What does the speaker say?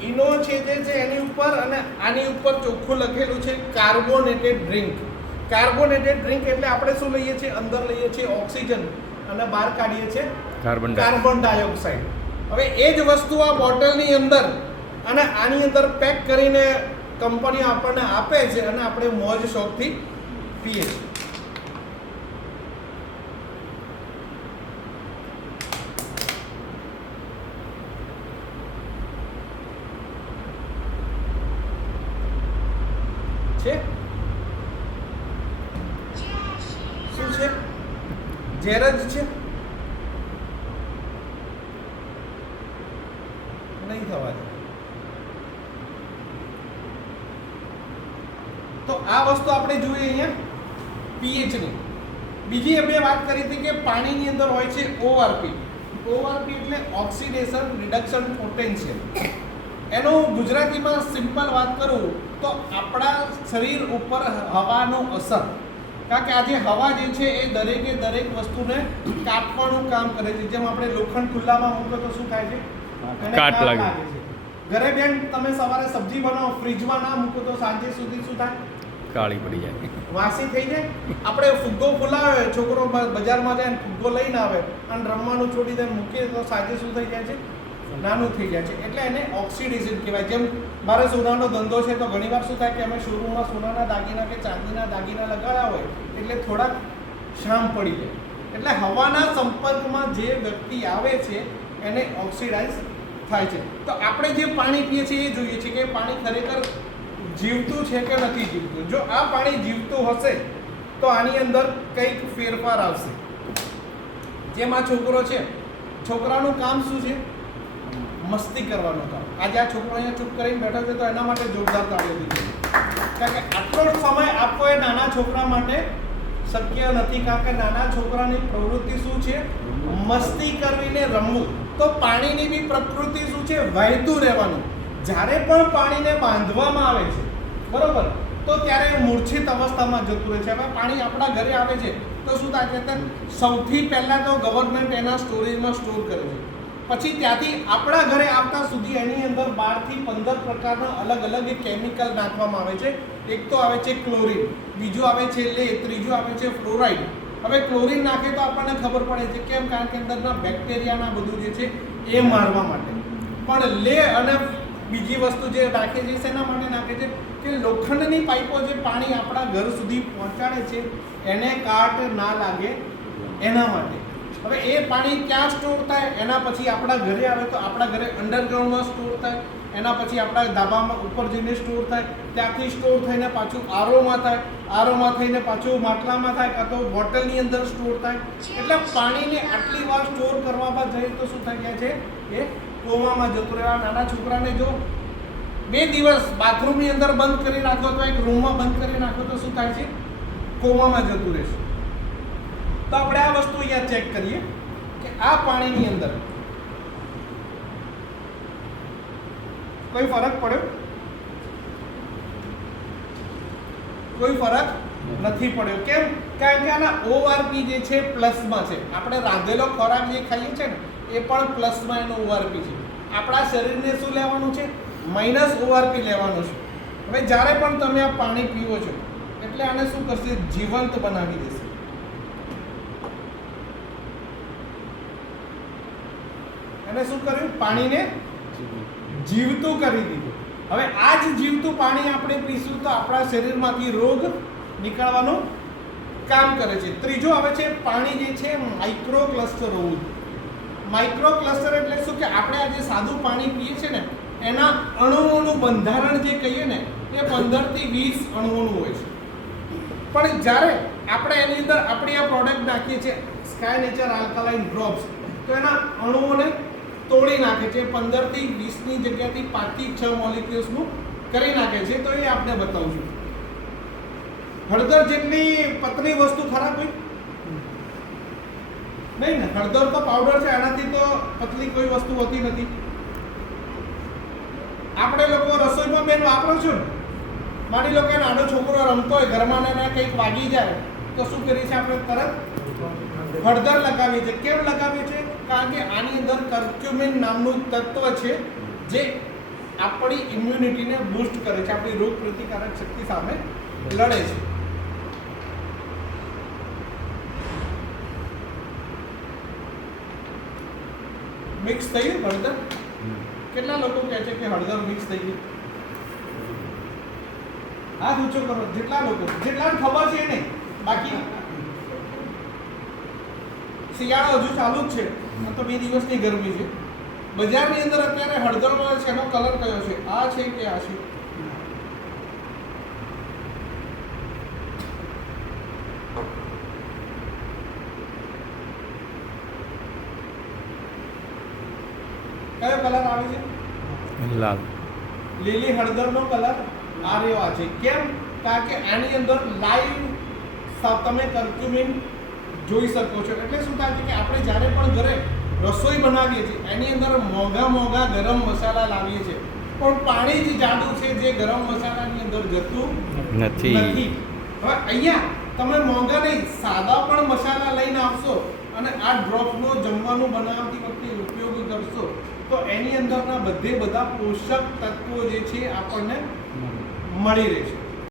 ઇનો છે જે છે એની ઉપર અને આની ઉપર ચોખ્ખું લખેલું છે કાર્બોનેટેડ ડ્રિંક. કાર્બોનેટેડ ડ્રિંક એટલે આપણે શું લઈએ છીએ? અંદર લઈએ છીએ ઓક્સિજન અને બહાર કાઢીએ છીએ કાર્બન ડાયોક્સાઇડ. હવે એ જ વસ્તુ આ બોટલની અંદર અને આની અંદર પેક કરીને કંપની આપણને આપે છે અને આપણે મોજ શોખથી પીએ છીએ. શું છે? ઝેર જ છે? નહીં થવા દે. તો આ વસ્તુ આપણે જોઈએ અહીંયા પીએચની. બીજી અમે વાત કરી હતી કે પાણીની અંદર હોય છે ઓઆરપી. ઓઆરપી એટલે ઓક્સિડેશન રિડક્શન પોટેન્શિયલ. એનો ગુજરાતીમાં સિમ્પલ વાત કરું તો આપણા શરીર ઉપર હવાનો અસર. કારણ કે આજે હવા જે છે એ દરેકે દરેક વસ્તુને કાપવાનું કામ કરે છે. જેમ આપણે લોખંડ ખુલ્લામાં મૂકો તો શું થાય છે? કાટ લાગે છે. ઘરે બેન તમે સવારે સબ્જી બનાવો, ફ્રીજમાં ના મૂકો તો સાંજે સુધી શું થાય? કાળી પડી જાય, વાસી થઈ જાય. આપણે ફુગ્ગો ફુલાવે, છોકરો બજારમાં જાય ફુગ્ગો લઈને આવે અને રમવાનું છોડી દે મૂકીએ તો સાંજે શું થઈ જાય છે? નાનું થઈ જાય છે. એટલે એને ઓક્સિડેશન કહેવાય. જેમ મારે સોનાનો ધંધો છે તો ઘણીવાર શું થાય કે અમે શોરૂમમાં સોનાના દાગીના કે ચાંદીના દાગીના લગાડ્યા હોય એટલે થોડાક શામ પડી જાય. એટલે હવાના સંપર્કમાં જે વ્યક્તિ આવે છે એને ઓક્સિડાઇઝ થાય છે. તો આપણે જે પાણી પીએ છીએ એ જોઈએ છે કે પાણી ખરેખર જીવતું છે કે નથી જીવતું. જો આ પાણી જીવતું હશે તો આની અંદર કંઈક ફેરફાર આવશે. જેમ આ છોકરો છે, છોકરાનું કામ શું છે? મસ્તી કરવાનું કામ. આજે આ છોકરો અહીંયા ચૂપ કરીને બેઠો છે તો એના માટે જોરદાર તાળીઓ દીધી. કારણ કે આટલો સમય આપવો એ નાના છોકરા માટે શક્ય નથી. કારણ કે નાના છોકરાની પ્રવૃત્તિ શું છે? મસ્તી કરવીને રમવું. તો પાણીની બી પ્રકૃતિ શું છે? વહેતું રહેવાનું. જ્યારે પણ પાણીને બાંધવામાં આવે છે બરોબર, તો ત્યારે મૂર્છિત અવસ્થામાં જતું રહે છે. હવે પાણી આપણા ઘરે આવે છે તો શું થાય છે? સૌથી પહેલાં તો ગવર્મેન્ટ એના સ્ટોરેજમાં સ્ટોર કરે છે. પછી ત્યાંથી આપણા ઘરે આવતા સુધી એની અંદર 12 થી 15 પ્રકારના અલગ અલગ કેમિકલ નાખવામાં આવે છે. એક તો આવે છે ક્લોરીન, બીજું આવે છે લેડ, ત્રીજું આવે છે ફ્લોરાઇડ. હવે ક્લોરીન નાખે તો આપણને ખબર પડે છે કેમ? કારણ કે અંદરના બેક્ટેરિયાના બધું જે છે એ મારવા માટે. પણ લેડ અને બીજી વસ્તુ જે નાખે છે શેના માટે નાખે છે? કે લોખંડની પાઇપો જે પાણી આપણા ઘર સુધી પહોંચાડે છે એને કાટ ના લાગે એના માટે. હવે એ પાણી ક્યાં સ્ટોર થાય? એના પછી આપણા ઘરે આવે તો આપણા ઘરે અંડરગ્રાઉન્ડમાં સ્ટોર થાય, એના પછી આપણા ધાબામાં ઉપર જઈને સ્ટોર થાય, ત્યાંથી સ્ટોર થઈને પાછું આરોમાં થાય, આરોમાં થઈને પાછું માટલામાં થાય, કાં તો બોટલની અંદર સ્ટોર થાય. એટલે પાણીને આટલી વાર સ્ટોર કરવામાં જાય તો શું થઈ જાય છે? એ કોમામાં જતું રહેવા. નાના છોકરાને જો 2 દિવસ બાથરૂમની અંદર બંધ કરી નાખો તો એક રૂમમાં બંધ કરી નાખો તો શું થાય છે? કોમામાં જતું રહેશે. તો આપણે આ વસ્તુ અહીંયા ચેક કરીએ કે આ પાણીની અંદર કોઈ ફરક પડ્યો? કોઈ ફરક નથી પડ્યો. કેમ? કારણ કે આના ઓઆરપી જે છે પ્લસમાં છે. આપણે રાંધેલો ખોરાક જે ખાઈએ છીએ ને એ પણ પ્લસમાં એનો ઓઆરપી છે. આપણા શરીરને શું લેવાનું છે? માઇનસ ઓઆરપી લેવાનું છે. હવે જ્યારે પણ તમે આ પાણી પીવો છો એટલે આને શું કરશે? જીવંત બનાવી દેશે. એને શું કર્યું? પાણીને જીવતું કરી દીધું. હવે આ જ જીવતું પાણી આપણે પીશું તો આપણા શરીરમાંથી રોગ નીકળવાનું કામ કરે છે. ત્રીજો આવે છે પાણી જે છે માઇક્રો ક્લસ્ટર હોવું. માઇક્રો ક્લસ્ટર એટલે શું? કે આપણે આજે સાદું પાણી પીએ છીએ ને એના અણુઓનું બંધારણ જે કહીએ ને એ 15 થી 20 અણુઓનું હોય છે. પણ જ્યારે આપણે એની અંદર આપણી આ પ્રોડક્ટ નાખીએ છીએ સ્કાય નેચર આલ્કાલાઇન ડ્રોપ્સ, તો એના અણુઓને તોડી નાખે છે. 15 થી 20 ની જગ્યાથી 5 થી 6 મોલિક્યુલ્સનું કરી નાખે છે. તો એ આપણે બતાવું છું. હળદર જેટલી પતલી વસ્તુ ખરાબ હોય નહીં ને? હળદર તો પાવડર છે, એનાથી તો પતલી કોઈ વસ્તુ હોતી નથી. આપણે લોકો રસોઈમાં બેન વાપરો છો ને, માની લો કે નાનો છોકરો રમતો હોય ઘરમાં ને કંઈક વાગી જાય તો શું કરીએ છીએ? આપણે તરત હળદર લગાવીએ છીએ. કેમ લગાવીએ છીએ? કારણ કે આની અંદર કર્ક્યુમિન નામનું તત્વ છે જે આપણી ઇમ્યુનિટીને બૂસ્ટ કરે છે, આપણી રોગ પ્રતિકારક શક્તિ સામે લડે છે. મિક્સ થઈ ગયું હળદર? કેટલા લોકો કહે છે કે હળદર મિક્સ થઈ ગયું? હાથ ઊંચો કરો. જેટલાને ખબર છે નહીં. બાકી શિયાળો હજુ ચાલુ જ છે, તો 2 દિવસની ગરમી છે. બજારની અંદર અત્યારે હળદર મળે છે, એનો કલર કયો છે? આ છે કે આ છે? કયો કલર આવે છે? લાલ. લીલી હળદરનો કલર આ રહ્યો છે. કેમ? કારણ કે આની અંદર લાઈવ તમે કર્ક્યુમિન જોઈ શકો છો. એટલે શું થાય છે કે આપણે જ્યારે પણ ઘરે રસોઈ બનાવીએ છીએ એની અંદર મોંઘા ગરમ મસાલા લાવીએ છીએ, પણ પાણી જ જાડું છે જે ગરમ મસાલાની અંદર જતું નથી. હવે અહીંયા તમે મોંઘા નહીં, સાદા પણ મસાલા લઈને આવશો અને આ ડ્રોપનો જમવાનું બનાવતી વખતે ઉપયોગ કરશો તો એની અંદરના બધા પોષક તત્વો જે છે આપણને મળી રહેશે.